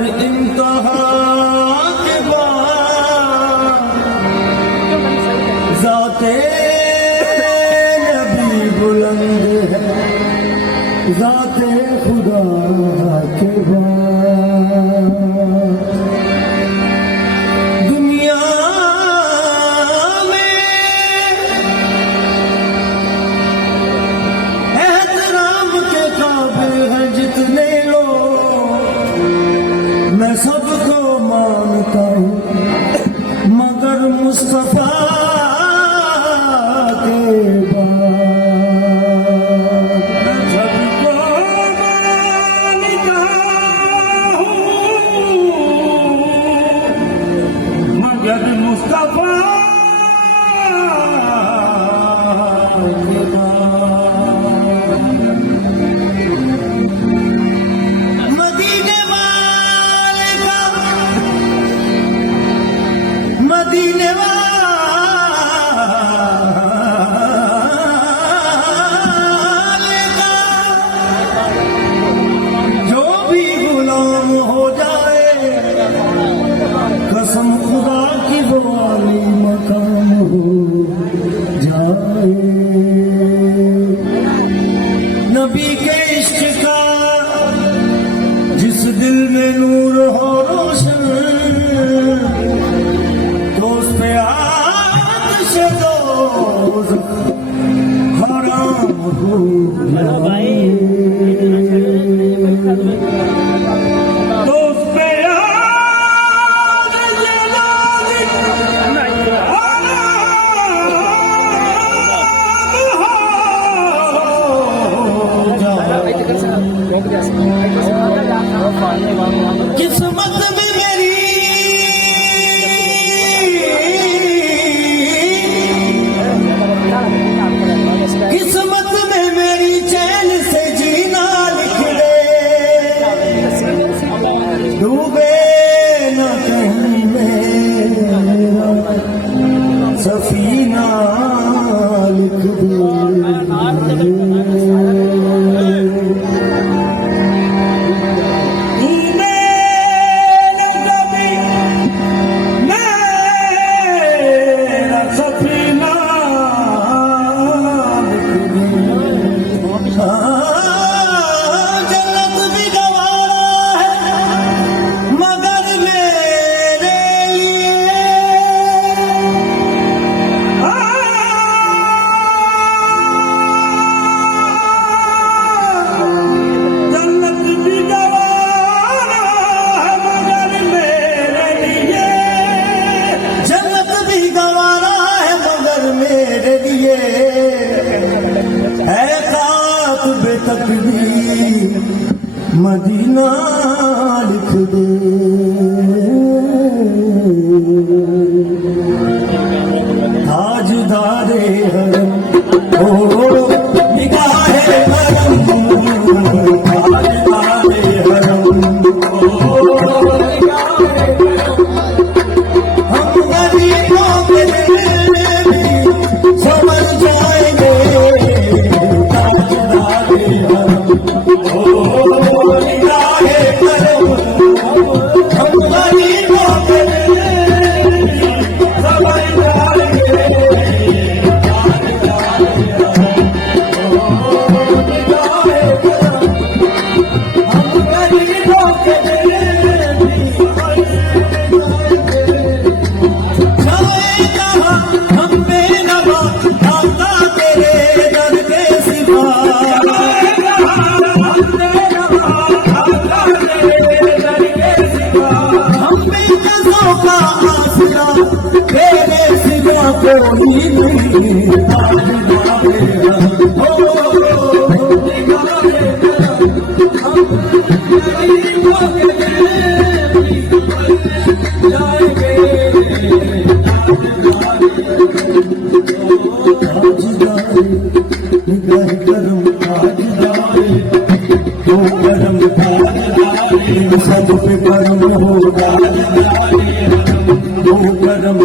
हर इम्तिहान के बाद ज़ाते नबी बुलंद है, ज़ाते खुदा के बाद दुनिया में एहतराम के काबिल है जितने मैं सबको मानता हूँ मगर मुस्तफा के बाद सबको मानता हूँ मगर मुस्तफा के बाद मदीने वाले का जो भी गुलाम हो जाए कसम खुदा की वो वाली मकाम हो जाए। नबी के इश्क का जिस दिल में नूर हो रोशन दोस्त पे आतिश दोज़ख हराम हो जाए। दोस्त पे आतिश दोज़ख हराम हो जाए। किस्मत में मेरी किस्मत में मेरी चैन से जीना लिख दे, डूबे न कहीं मेरा सफीना लिख दे। मदीना लिख दे। ताजदारे हरम ओ निगाहे हरम, ताजदारे हरम हम गरीबों के समझ जाएंगे। ताजदारे हरम तेरे सिवा कोई नहीं। सब पे कर्म होगा वो कर्म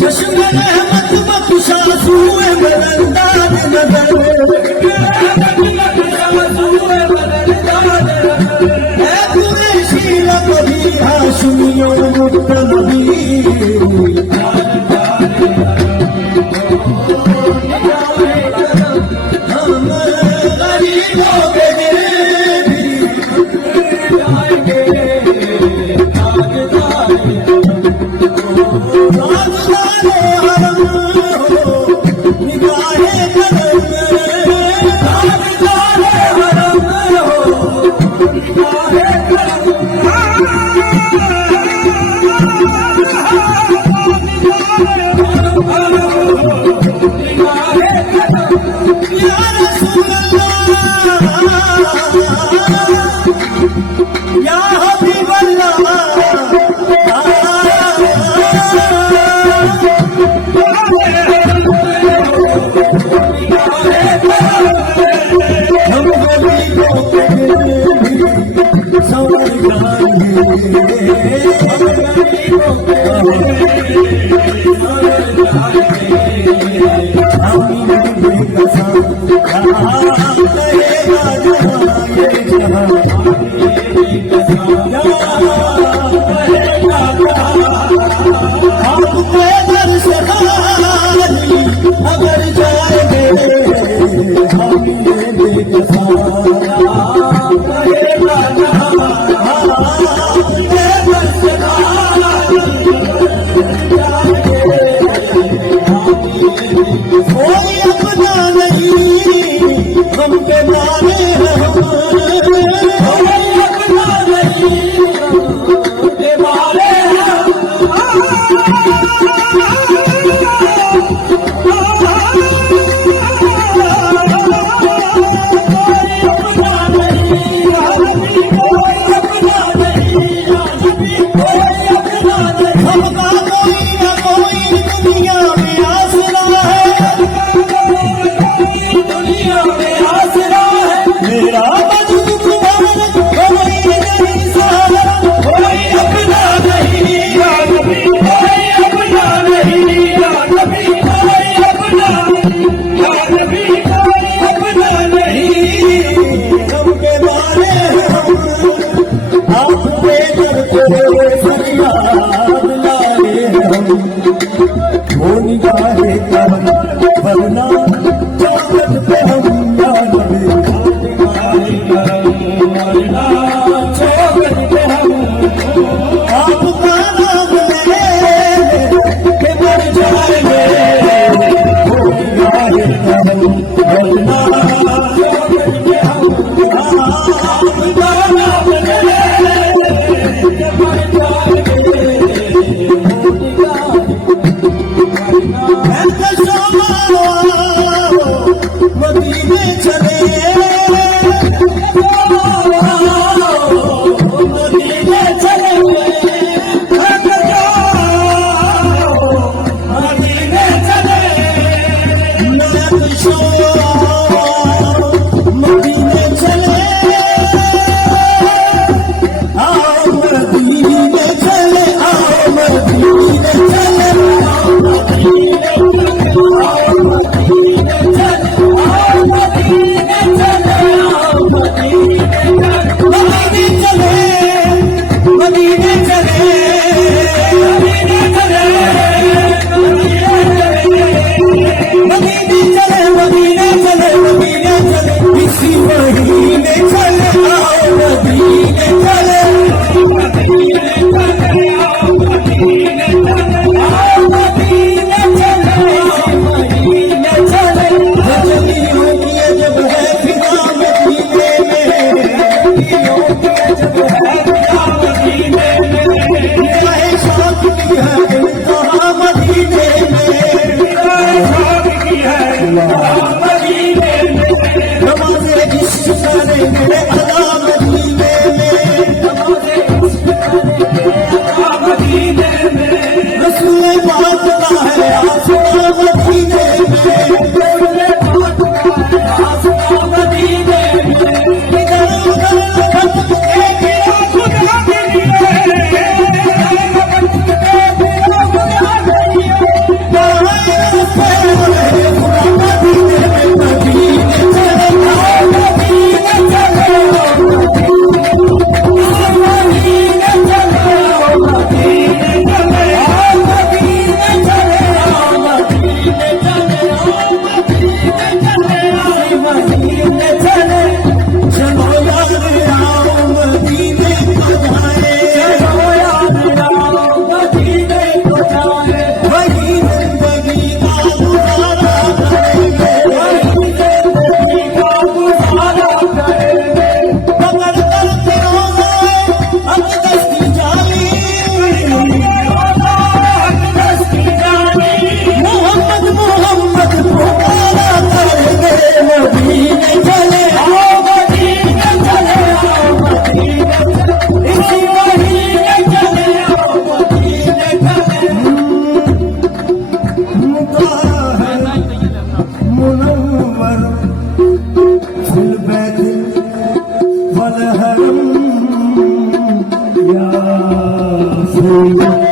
जश्न रहमत बख्शा सूए बदलदार नगर ऐ कुरैशी लक़बी हाशिमियों मुत्तनबी हम गरीबों के या हबीब अल्लाह हम गरीबों के संवर अगर जाएंगे कोई अपना नहीं हम पे माने अपना नहीं वरना चौखट पे हम चौखट पे हम आपका नाम ले के मर जाएंगे वरना चौखट पे हम आपका नाम ले के मर मदीने चले मदीने चले मदीने चले मदीने चले आओ मदीने चले आओ मदीने चले मदीने चले मदीने चले इसी महीने चले आओ मदीने चले जब है फिदा मदीने में फूल